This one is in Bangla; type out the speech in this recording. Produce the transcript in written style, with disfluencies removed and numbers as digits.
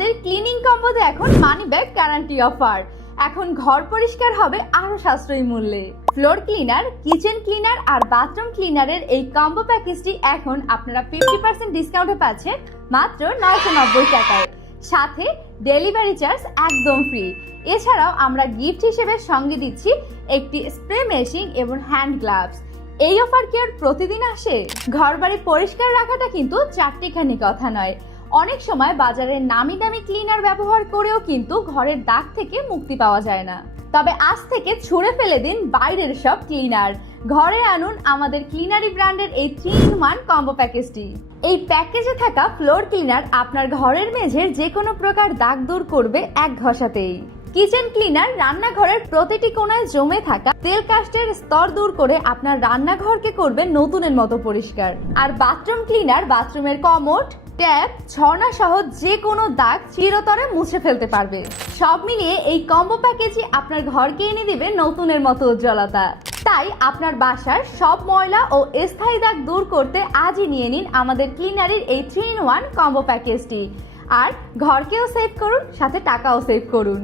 আমাদের ক্লিনিং কম্বোতে এখন মানি ব্যাক গ্যারান্টি অফার। এখন ঘর পরিষ্কার হবে আরো সাশ্রয়ী মূল্যে। ফ্লোর ক্লিনার, কিচেন ক্লিনার আর বাথরুম ক্লিনারের এই কম্বো প্যাকেজটি এখন আপনারা 50% ডিসকাউন্টে পাচ্ছেন মাত্র 990 টাকায়। সাথে ডেলিভারি চার্জ একদম ফ্রি। এছাড়াও আমরা গিফট হিসেবে সঙ্গে দিচ্ছি একটি স্প্রে মেশিন এবং হ্যান্ড গ্লাভস। এই অফার কি আর প্রতিদিন আসে? ঘরবাড়ি পরিষ্কার রাখাটা কিন্তু চারটিখানি কথা নয়। অনেক সময় বাজারের নামি দামি ক্লিনার ব্যবহার করেও কিন্তু ঘরের দাগ থেকে মুক্তি পাওয়া যায় না। তবে আজ থেকে ছুঁড়ে ফেলে দিন বাইরের সব ক্লিনার, ঘরে আনুন আমাদের ক্লিনারি ব্র্যান্ডের এই 3-in-1 কম্বো প্যাকেজটি। এই প্যাকেজে থাকা ফ্লোর ক্লিনার আপনার ঘরের মেঝের যে কোনো প্রকার দাগ দূর করবে এক ঘষাতেই। কিচেন ক্লিনার রান্নাঘরের প্রতিটি কোণায় জমে থাকা তেল কাস্টের স্তর দূর করে আপনার রান্নাঘরকে করবে নতুনের মতো পরিষ্কার। আর বাথরুম ক্লিনার বাথরুমের কমোড, ট্যাপ, ঝর্ণা সহ যে কোনো দাগ চিরতরে মুছে ফেলতে পারবে। সব মিলিয়ে এই কম্বো প্যাকেজই আপনার ঘরকে এনে দিবে নতুনের মতো উজ্জ্বলতা। তাই আপনার বাসার সব ময়লা ও স্থায়ী দাগ দূর করতে আজই নিয়ে নিন আমাদের ক্লিনারির এই 3-in-1 কম্বো প্যাকেজটি। আর ঘরকেও সেভ করুন, সাথে টাকাও সেভ করুন।